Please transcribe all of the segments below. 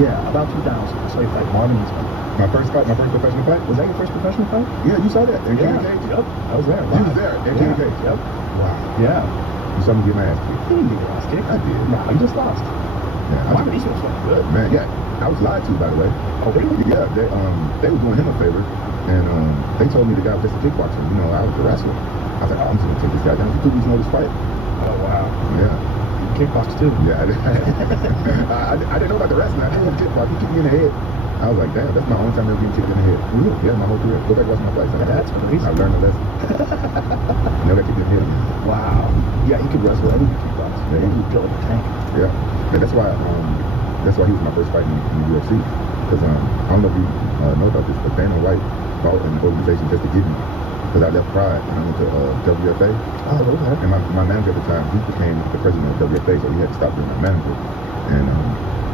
Yeah, about 2000. I saw you fight Marvin Eastman. My first professional fight? Was that your first professional fight? Yeah, you saw that. In Yeah. Cage? Yep. I was there. You was there in Yeah. Cage? Yep. Wow. Yeah. You saw me get my ass kicked. You didn't get your ass kicked. I did. No, you just lost. Yeah, Marvin Eastman was fucking good. man, yeah. I was lied to, by the way. Oh, really? Yeah, they were doing him a favor, and they told me the guy was just a kickboxer. You know, I was a wrestler. I was like, oh, I'm just gonna take this guy down. He took me to know this fight. Oh, wow. Yeah. You kickbox too. Yeah, I didn't know about the wrestling. I knew it was kickbox. He kicked me in the head. I was like, damn, that's my only time ever getting kicked in the head. Really? Yeah, my whole career. Go back and watch my fights. That's crazy. I learned a lesson. Never got kicked in the head. Wow. Yeah, he could wrestle. I think he could kickbox. Yeah. And he was built like a tank. Yeah. And that's why he was my first fight in the UFC. Because I don't know if you know about this, but Dana White bought an organization just to get me. Because I left Pride and I went to WFA. Oh, okay. And my manager at the time, he became the president of WFA, so he had to stop being my manager. And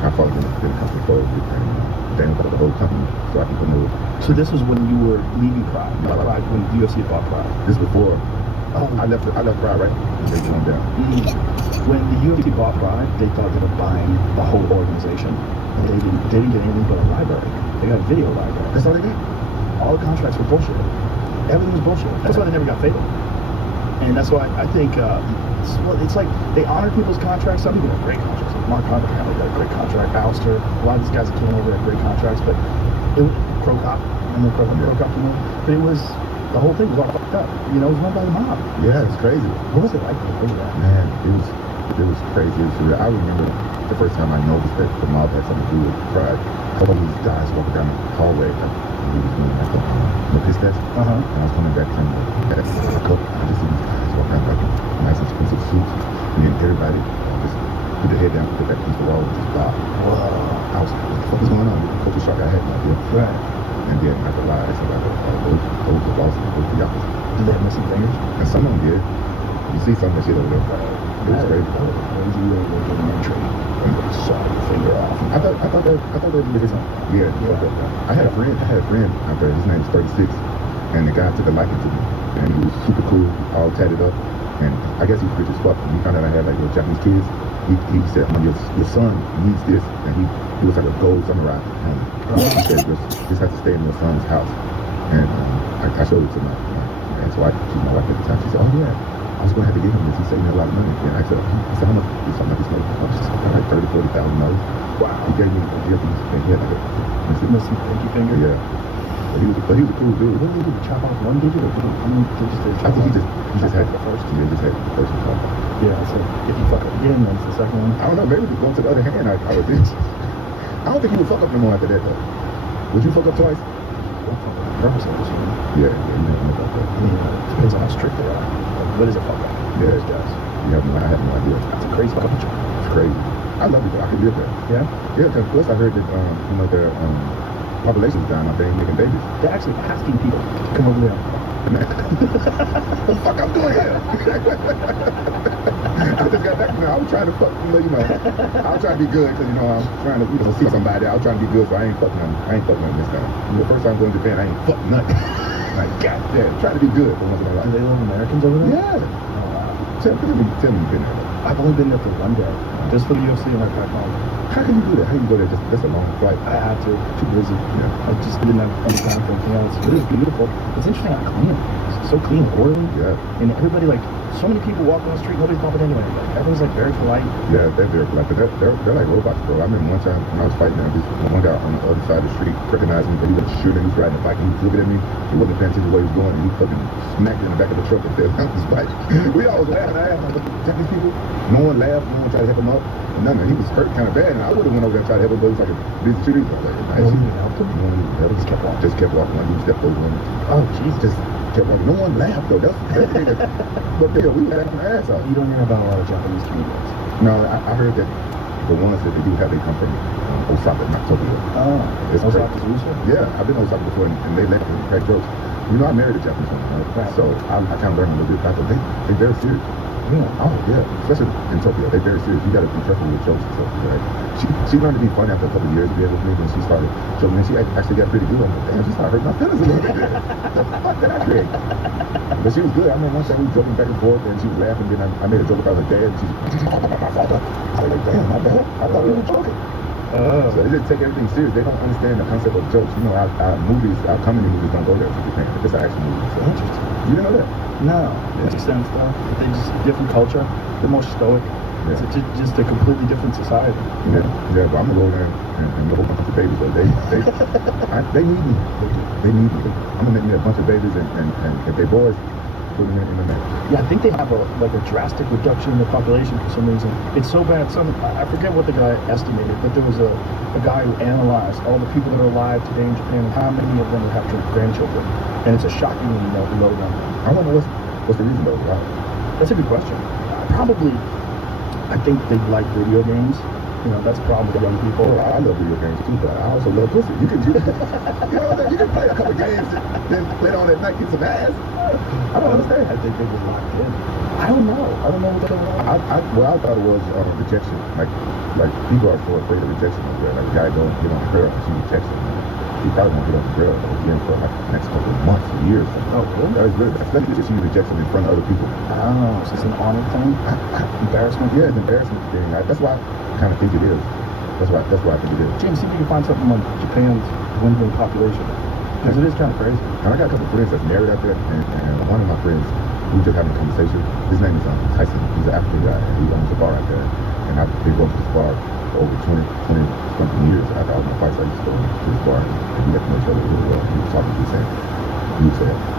I followed him in the company folded, and Dana bought the whole company so I can promote. So this was when you were leaving Pride, like when the UFC bought Pride. This before. Oh, I left Pride, right? And they went down. When the UFC bought Pride, they thought they were buying the whole organization. And they didn't get anything but a library. They got a video library. That's all they got? All the contracts were bullshit. Everything was bullshit. That's why they never got fatal. And that's why I think it's like they honor people's contracts. Some people have great contracts. Like Mark Hunt apparently got a great contract. Alistair, a lot of these guys that came over had great contracts. But it was Crocop, Crocop, you know. But it was, the whole thing was all fucked up. You know, it was run by the mob. Yeah, it's crazy. What was it like to do that? Man, it was crazy. It was surreal. I remember the first time I noticed that the mob had something to do with Pride. A couple of these guys walking down the hallway. We was doing like the piss test. And I was coming back from the cup. I just see these guys walking around like nice expensive suits. And then everybody just put their head down, put that piece of wall and just bow. Whoa. I was like, what the fuck is going on? Culture shock. I had no idea. Right. And then I could lie. I said, those are bosses, those are yachts. Did they have missing fingers? And some of them did. You see some of that shit over there. It was crazy. Crazy way to get an entry. Saw your finger off. I thought that was the reason. Yeah. I had a friend out there. His name is 36, and the guy took a liking to me, and he was super cool, all tatted up, and I guess he was rich as fuck. And he found out I had like little Japanese kids. He said, your son needs this, and he was like a gold samurai. And he said, this has to stay in your son's house. And I showed it to my aunt's wife. She's my wife at the time. She said, oh yeah, I was going to have to give him this. He said he had a lot of money. And I said, how much? He said, how much this money? I was just like $30,000-$40,000. Wow. He gave me a gift, and he had like a missing pinky finger. Yeah. But he was a cool dude. What did he do? Chop off one digit or how many digits did he chop off? I think he just had the first. Yeah, he just had the first one. Yeah, so if you fuck up again, then it's the second one. I don't know, maybe just going to the other hand, I would think. I don't think he would fuck up no more after that though. Would you fuck up twice? Don't fuck up purposely, Yeah, you never know about that. I mean, it depends on how strict they are. Like, what is a fuck up? Yeah, those guys. I have no idea. That's a crazy fucking job. It's crazy. I love it though. I could live there. Yeah? Yeah, because plus I heard that their population's down out there and making babies. They're actually asking people to come over there. Man. What the fuck I'm doing here? I just got back from there. I was trying to fuck, I was trying to be good because, I'm trying to, see somebody. I was trying to be good, so I ain't fucking nothing this time. The first time going to Japan, I ain't fucking nothing. Like, goddamn, trying to be good for once in my life. Do they love Americans over there? Yeah. Oh, wow. Tell me you've been there. I've only been there for one day, just for the UFC and right back home. How can you do that? How can you go there? That's a long flight. I had to. Too busy. Yeah. I just didn't have any time for anything else. It was beautiful. It's interesting how clean it is. It's so clean and orderly. Yeah. And everybody, like, so many people walk on the street, nobody's bumping into anybody. Like, everyone's, like, very polite. Yeah, they're very polite. But they're like robots, bro. I remember one time when I was fighting them, one guy on the other side of the street recognized me, but he was shooting. He was riding a bike, and he was looking at me. He wasn't paying attention to where he was going, and he fucking smacked me in the back of the truck and fell down his bike. We all was laughing. I asked him, Japanese people, no one laughed, no one tried to help him up. And none of it. He was hurt kind of bad, and I would have went over there and tried to help him, but it was like a busy street. No one even helped him? No one even helped him. Just kept walking. Like, he stepped over him. Oh, Jesus. Just kept walking. No one laughed, though. That's the thing. But yeah, we were laughing our ass off. You don't hear about a lot of Japanese comedians? No, I heard that the ones that they do have, they come from Osaka, not Tokyo. Oh, it's Osaka's Russo? Yeah, I've been to Osaka before, and they laugh and crack jokes. I married a Japanese woman, right? So I kind of learned a little bit about them. They're very serious. Yeah. Oh, yeah. Especially in Tokyo, they're very serious. You got to be careful with jokes and stuff, right? She learned to be funny after a couple of years of being with me, and she started joking, and she actually got pretty good. I'm like, damn, she started hurting my feelings a little bit there. The fuck did I create? But she was good. I remember one time we were joking back and forth, and she was laughing, then I made a joke about her dad, and she was like, my father. I was like, damn, my bad. I thought we were joking. Oh. So they just take everything serious. They don't understand the concept of jokes. You know, our comedy movies don't go there to Japan. It's an action movie. So. Interesting. You didn't know that? No. It makes sense though. They just different culture. They're more stoic. Yeah. It's just a completely different society. Yeah, yeah, but I'm gonna go over there and get a whole bunch of babies. Though. They need me. They need me. I'm gonna make me a bunch of babies, and if they boys, put them in the net. Yeah, I think they have a drastic reduction in the population for some reason. It's so bad. I forget what the guy estimated, but there was a guy who analyzed all the people that are alive today in Japan and how many of them would have grandchildren, and it's a shockingly low number. I wonder what's the reason though? Why? That's a good question. Probably, I think they like video games. You know, that's probably young people. Well, I love video games too, but I also love pussy. You can you can play a couple games and then later on at night get some ass. I don't understand. I think they were locked in. I don't know what they're like. What I thought it was rejection. Like people are so afraid of rejection over there. Like a guy don't get on a girl and she rejects him. He probably won't get on the girl again for like the next couple of months or years. Oh, really? That is really, especially if she rejects him in front of other people. Oh, so it's an honor thing? Embarrassment? Yeah, it's an embarrassment thing. That's why I kind of think it is. That's why I think it is. James, see if you can find something on Japan's dwindling population. Because it is kind of crazy. And I got a couple of friends that's married out there, and one of my friends, we just having a conversation. His name is Tyson. He's an African guy, and he owns a bar out there. And I've been going to this bar for over 20 something years. After all my fights, I used to go to this bar, and we got to know each other really well. He was talking to me saying,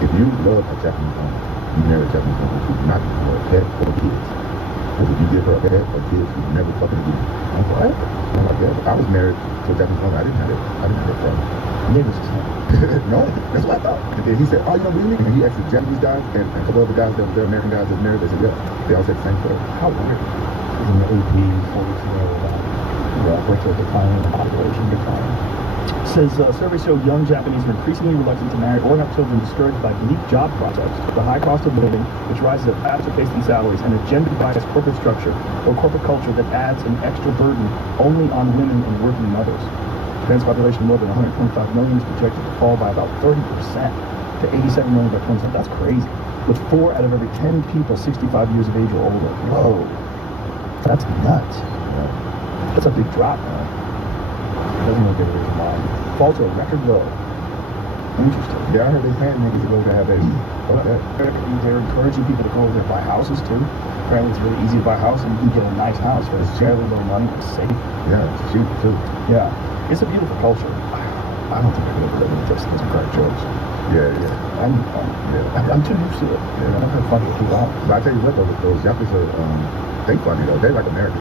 if you love a Japanese woman, you marry a Japanese woman who's not for a pet or kids. Because if you give her a pet or kids, you never fucking again. I'm like, I'm like, yeah, I was married to a Japanese woman. I didn't have that problem. Neighbors. No, that's what I thought. And he said, oh, you don't believe me? And he asked the Japanese guys and a couple other guys that were there, American guys that were married. They said, yeah. They all said the same story. How weird. In the AP 42 which are declining, the population declining. Says surveys show young Japanese are increasingly reluctant to marry or have children, discouraged by bleak job prospects, the high cost of living, which rises at faster pace than salaries, and a gender-biased corporate structure or corporate culture that adds an extra burden only on women and working mothers. Japan's population, more than 125 million, is projected to fall by about 30% to 87 million by 2020. That's crazy. With 4 out of every 10 people 65 years of age or older. Whoa. That's nuts. Yeah. That's a big drop, man. Doesn't look any reason why. Fall to a record low. Interesting. Yeah, I heard they paying niggas to go to have babies. They're encouraging people to go over there and buy houses too. Apparently it's really easy to buy a house and you can get a nice house for fairly low money. It's safe. Yeah, it's cheap too. Yeah. It's a beautiful culture. I don't think I could ever live in a place that doesn't crack jokes. Yeah. I'm too used to it. Yeah. I've had fun with people out. But I tell you what though, those Japanese are they funny though. They like Americans.